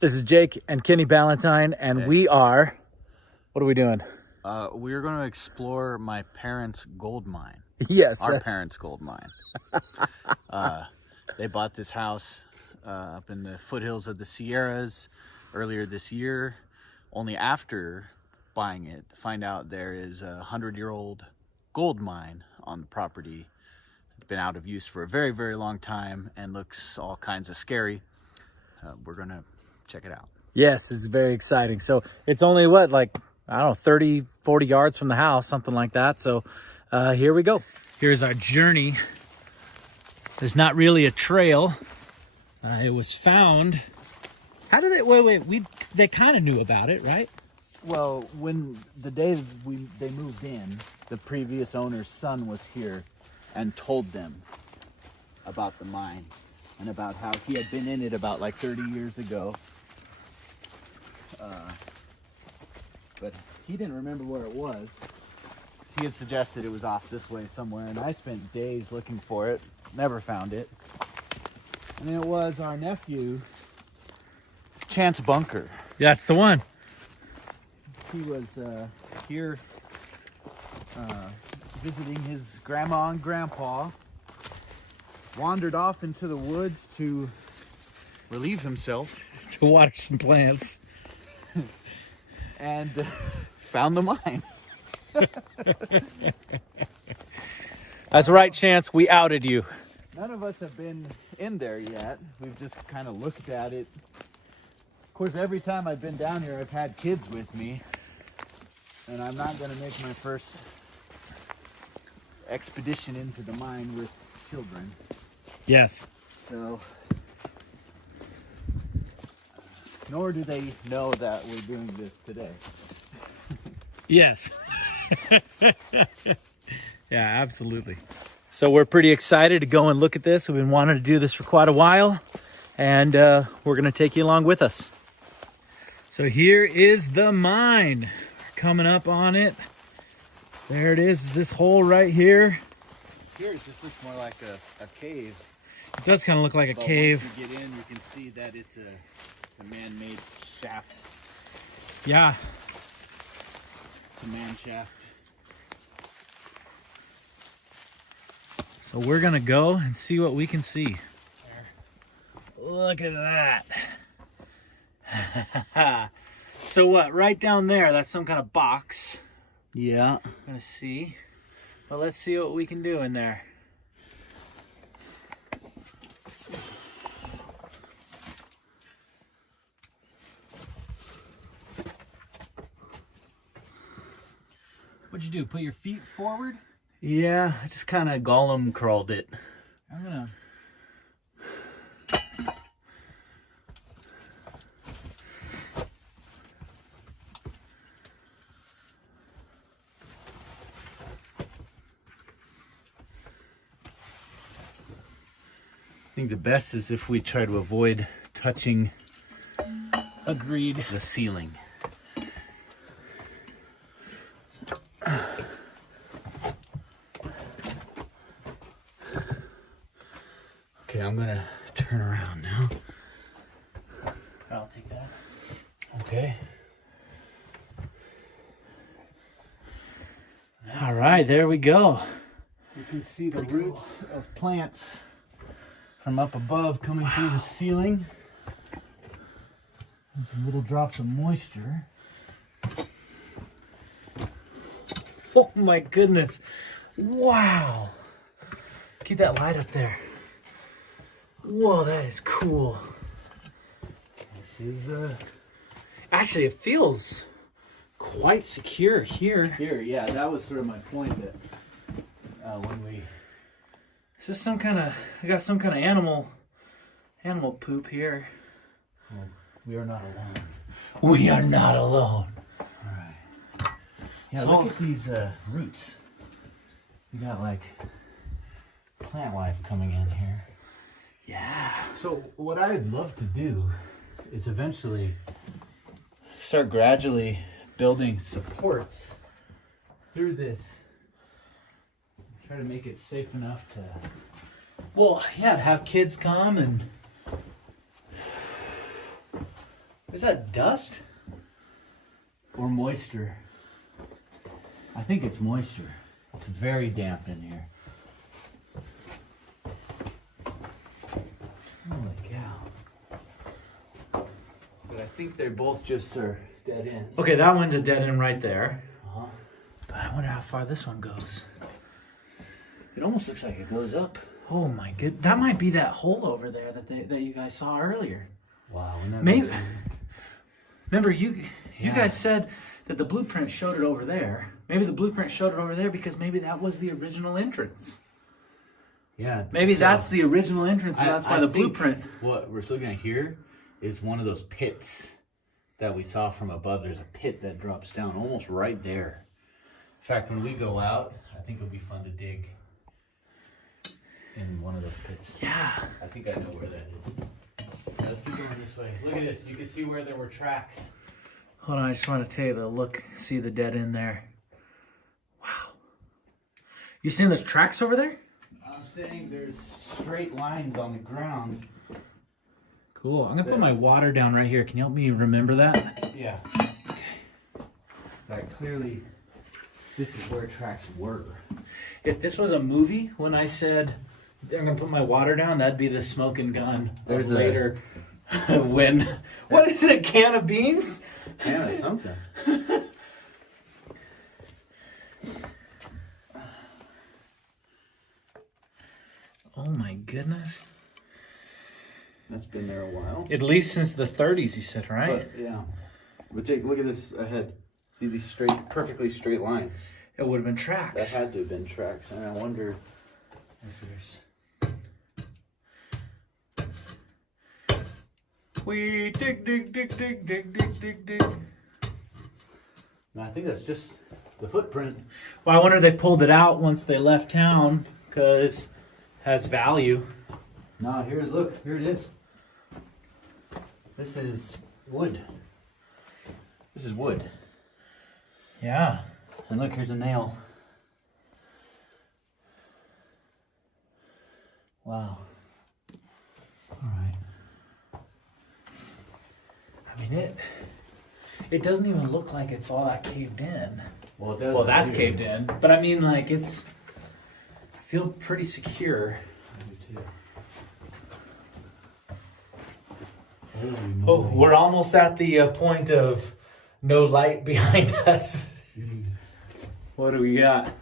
This is Jake and Kenny Ballantyne, and we are, what are we doing? We're going to explore my parents' gold mine. Yes. Our parents' gold mine. They bought this house up in the foothills of the Sierras earlier this year. Only after buying it, find out there is a 100-year-old gold mine on the property. It's been out of use for a very, very long time and looks all kinds of scary. We're going to check it out. Yes, it's very exciting. So it's only what, like, I don't know, 30, 40 yards from the house, something like that. So here we go. Here's our journey. There's not really a trail. It was found. How did they, they kind of knew about it, right? Well, when the day they moved in, the previous owner's son was here and told them about the mine and about how he had been in it about like 30 years ago. But he didn't remember where it was. He had suggested it was off this way somewhere, and I spent days looking for it, never found it. And it was our nephew, Chance Bunker. That's the one. He was here visiting his grandma and grandpa, wandered off into the woods to relieve himself. To water some plants. And found the mine. That's right, Chance. We outed you. None of us have been in there yet. We've just kind of looked at it. Of course, every time I've been down here, I've had kids with me. And I'm not going to make my first expedition into the mine with children. Yes. So, nor do they know that we're doing this today. Yes. Yeah, absolutely. So we're pretty excited to go and look at this. We've been wanting to do this for quite a while, and we're going to take you along with us. So here is the mine. Coming up on it. There it is. This hole right here. Here it just looks more like a cave. It does kind of look like a cave. Once you get in, you can see that it's a man-made shaft. Yeah. It's a man shaft. So we're gonna go and see what we can see. Look at that. So what, right down there, that's some kind of box. Yeah. I'm gonna see. But let's see what we can do in there. What'd you do? Put your feet forward? Yeah, I just kind of Gollum crawled it. I'm gonna... I think the best is if we try to avoid touching Agreed. the ceiling. Okay, I'm gonna turn around now. I'll take that. Okay. All right, there we go. You can see the roots of plants from up above coming through the ceiling. And some little drops of moisture. Oh my goodness. Wow. Keep that light up there. Whoa, that is cool. This is Actually, it feels quite secure here. here, yeah, that was sort of my point that when we Is this some kind of, I got some kind of animal poop here. well, we are not alone. We are not alone. Alright. Yeah, So- look at these roots. We got like plant life coming in here. Yeah. So what I'd love to do is eventually start gradually building supports through this. Try to make it safe enough to... Well, yeah, to have kids come and Is that dust? Or moisture. I think it's moisture. It's very damp in here. Holy cow. But I think they both just are dead ends. Okay, that one's a dead end right there. Uh-huh. But I wonder how far this one goes. It almost looks like it goes up. Oh my good, that might be that hole over there that you guys saw earlier. Wow. Maybe. Remember, you Yeah. guys said that the blueprint showed it over there. Maybe the blueprint showed it over there because maybe that was the original entrance. Yeah. Maybe so that's the original entrance, and that's why the think blueprint. What we're looking at here is one of those pits that we saw from above. There's a pit that drops down almost right there. In fact, when we go out, I think it'll be fun to dig in one of those pits. Yeah. I think I know where that is. Yeah, let's keep going this way. Look at this. You can see where there were tracks. Hold on, I just want to take a look, see the dead end there. Wow. You seeing those tracks over there? I'm saying there's straight lines on the ground. Cool. I'm going to put my water down right here. Can you help me remember that? Yeah. That clearly, this is where tracks were. If this was a movie, when I said I'm going to put my water down, that'd be the smoking gun. There's later when... What is it, a can of beans? Yeah, something. Oh my goodness. That's been there a while. At least since the 30s, you said, right? But, yeah. But Jake, look at this ahead. See these straight, perfectly straight lines. It would have been That tracks. had to have been tracks, and I wonder if there's... We dig, dig, dig, dig, dig, dig, dig, dig. No, I think that's just the footprint. Well, I wonder if they pulled it out once they left town, because it has value. No, look, here it is. This is wood. This is wood. Yeah. And look, here's a nail. Wow. All right. I mean, it doesn't even look like it's all that caved in. Well, it does. Well, that's caved in, but I mean, like, I feel pretty secure. I do too. Oh, we're almost at the point of no light behind us. What do we got?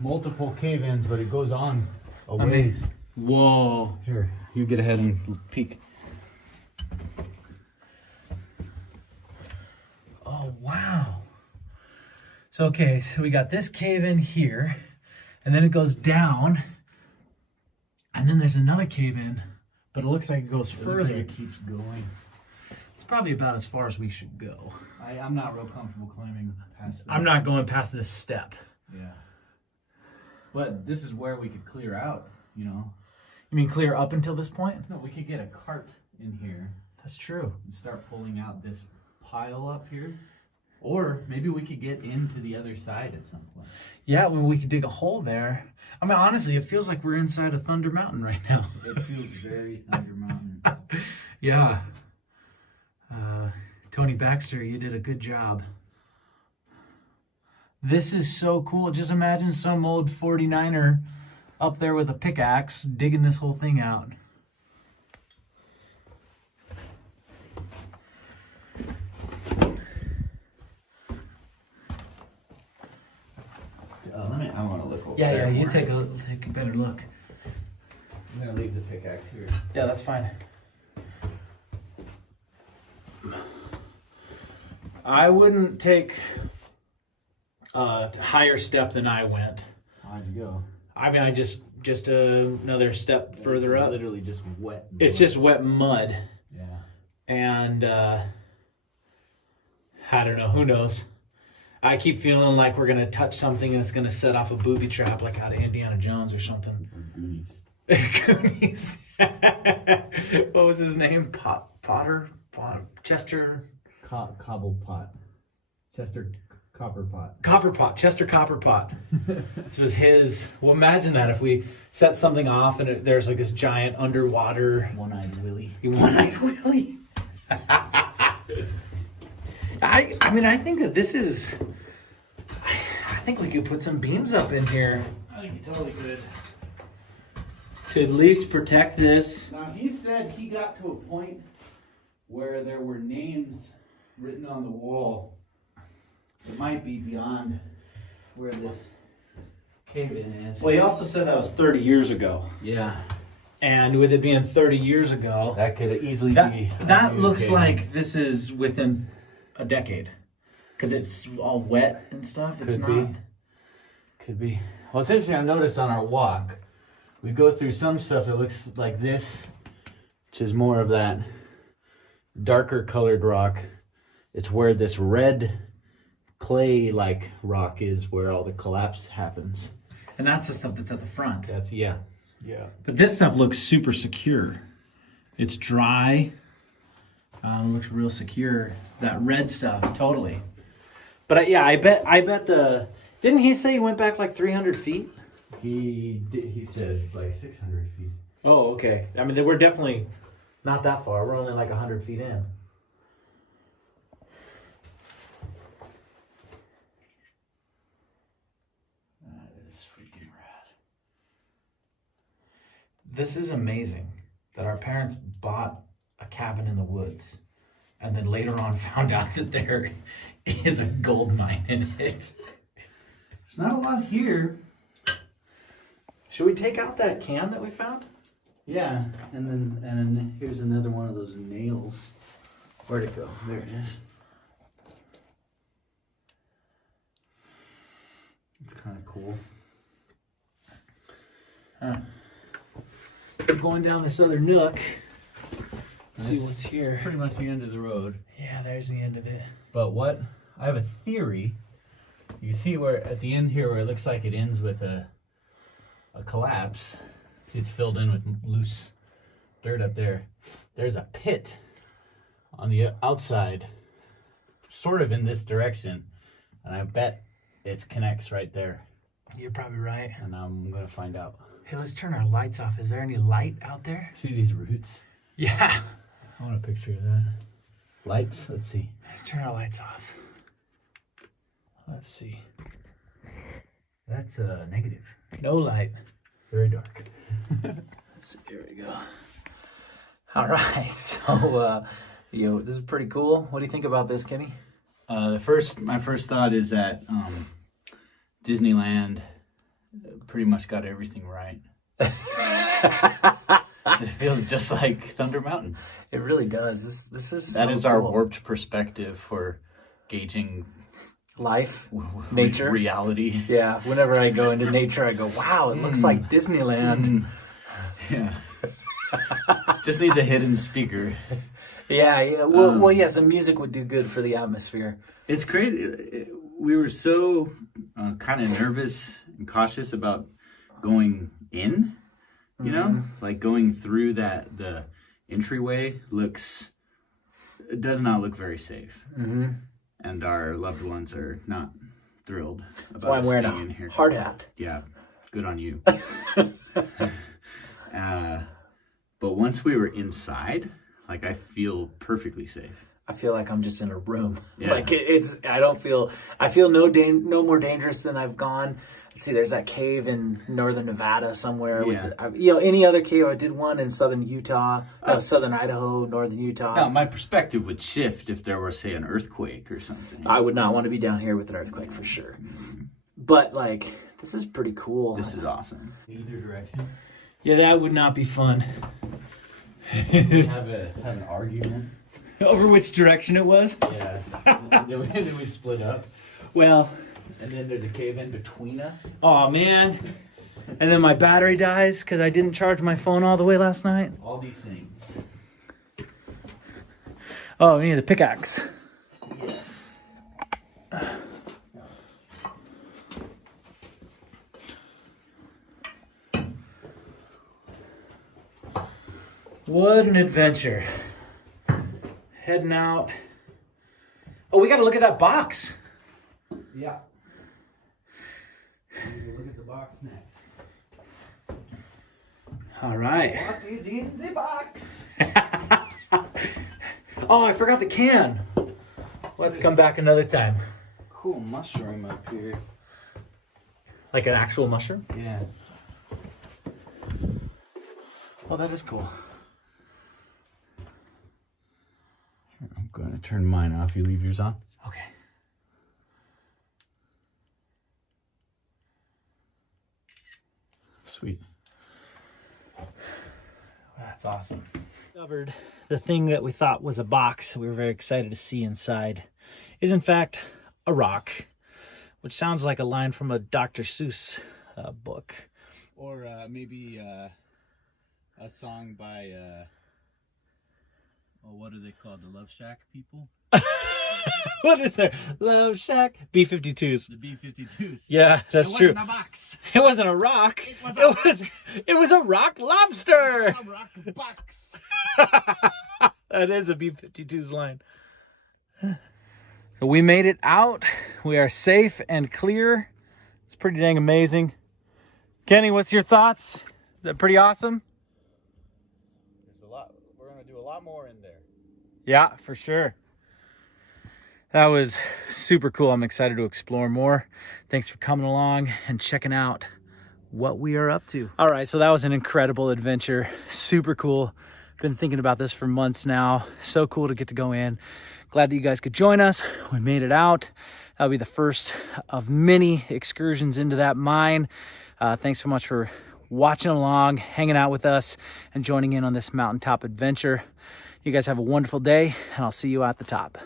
Multiple cave-ins, but it goes on a mean, ways. Whoa. Here, you get ahead and peek. Oh, wow. So, okay, so we got this cave in here, and then it goes down, and then there's another cave in, but it looks like it goes further. It keeps going. It's probably about as far as we should go. I'm not real comfortable climbing past that. I'm not going past this step. Yeah. But this is where we could clear out, you know. You mean clear up until this point? No, we could get a cart in here That's true. and start pulling out this pile up here. Or maybe we could get into the other side at some point. Yeah, well, we could dig a hole there. I mean, honestly, it feels like we're inside of Thunder Mountain right now. It feels very Thunder Mountain. Yeah. Tony Baxter, you did a good job. This is so cool. Just imagine some old 49er up there with a pickaxe digging this whole thing out. I want to look over Yeah, there. you take a better look. I'm going to leave the pickaxe here. Yeah, that's fine. I wouldn't take a higher step than I went. How'd you go? I mean, I just another step further up. Literally just wet. It's just wet mud. Yeah. And I don't know, who knows? I keep feeling like we're gonna touch something and it's gonna set off a booby trap, like out of Indiana Jones or something. Or Goonies. Goonies. What was his name? Chester. Cobblepot. Chester Copperpot. Copperpot. Chester Copperpot. This was his. Well, imagine that if we set something off and there's like this giant underwater One-eyed Willie. One-eyed Willie. I mean, I think that this is... I think we could put some beams up in here. I think you totally could. To at least protect this. Now, he said he got to a point where there were names written on the wall. It might be beyond where this cave-in is. Well, he also said that was 30 years ago. Yeah. And with it being 30 years ago, That could easily be. that looks like this is within a decade. Because it's all wet and stuff. It's not. Could be. Well, it's interesting. I've noticed on our walk, we go through some stuff that looks like this, which is more of that darker colored rock. It's where this red clay-like rock is where all the collapse happens. And that's the stuff that's at the front. That's, yeah. But this stuff looks super secure. It's dry. Looks real secure. That red stuff, totally. But I bet the... Didn't he say he went back like 300 feet? He said like 600 feet. Oh, okay. I mean, we're definitely not that far. We're only like 100 feet in. That is freaking rad. This is amazing that our parents bought a cabin in the woods and then later on found out that there is a gold mine in it. There's not a lot here. Should we take out that can that we found? Yeah, and then here's another one of those nails. Where'd it go? There it is. It's kind of cool. We're going down this other nook. See what's here. Pretty much the end of the road. Yeah, there's the end of it. But what? I have a theory. You see where at the end here where it looks like it ends with a collapse. See, it's filled in with loose dirt up there. There's a pit on the outside, sort of in this direction, and I bet it connects right there. You're probably right. And I'm gonna find out. Hey, let's turn our lights off. Is there any light out there? See these roots? Yeah. I want a picture of that. Lights? Let's see. Let's turn our lights off. Let's see. That's negative. No light. Very dark. Let's see. Here we go. All right. So, this is pretty cool. What do you think about this, Kenny? My first thought is that Disneyland pretty much got everything right. It feels just like Thunder Mountain. It really does. This is that so is cool. our warped perspective for gauging life, nature, reality. Yeah. Whenever I go into nature, I go, "Wow, it looks like Disneyland." Yeah. Just needs a hidden speaker. Yeah. Well, yes, the music would do good for the atmosphere. It's crazy. We were so kind of nervous and cautious about going in. You know, like going through the entryway does not look very safe. Mm-hmm. And our loved ones are not thrilled about That's why I'm wearing being in here. Hard hat. Yeah, good on you. But once we were inside, like I feel perfectly safe. I feel like I'm just in a room. Yeah. Like I feel no more dangerous than I've gone. Let's see, there's that cave in northern Nevada somewhere. Yeah. Any other cave. I did one in southern Utah, southern Idaho, northern Utah. Now, my perspective would shift if there were, say, an earthquake or something. I would not want to be down here with an earthquake for sure. But like, this is pretty cool. This is awesome. Either direction. Yeah, that would not be fun. have an argument. Over which direction it was? Yeah. then we split up. Well. And then there's a cave in between us. Oh, man. And then my battery dies because I didn't charge my phone all the way last night. All these things. Oh, we need the pickaxe. Yes. What an adventure. Heading out. Oh, we got to look at that box. Yeah. We'll look at the box next. All right. What is in the box? Oh, I forgot the can. We'll have to come back another time. Cool mushroom up here. Like an actual mushroom? Yeah. Well, that is cool. I'm going to turn mine off. You leave yours on? Okay. Sweet. That's awesome. Discovered the thing that we thought was a box we were very excited to see inside is in fact a rock, which sounds like a line from a Dr. Seuss book. Or maybe a song by, what are they called? The Love Shack people? What is there? Love Shack? B-52s. The B-52s. Yeah, that's true. It wasn't a box. It wasn't a rock. It was a rock lobster. A rock box. That is a B-52's line. So we made it out. We are safe and clear. It's pretty dang amazing. Kenny, what's your thoughts? Is that pretty awesome? There's a lot. We're going to do a lot more in there. Yeah, for sure. That was super cool. I'm excited to explore more. Thanks for coming along and checking out what we are up to. All right, so that was an incredible adventure. Super cool. Been thinking about this for months now. So cool to get to go in. Glad that you guys could join us. We made it out. That'll be the first of many excursions into that mine. Thanks so much for watching along, hanging out with us, and joining in on this mountaintop adventure. You guys have a wonderful day, and I'll see you at the top.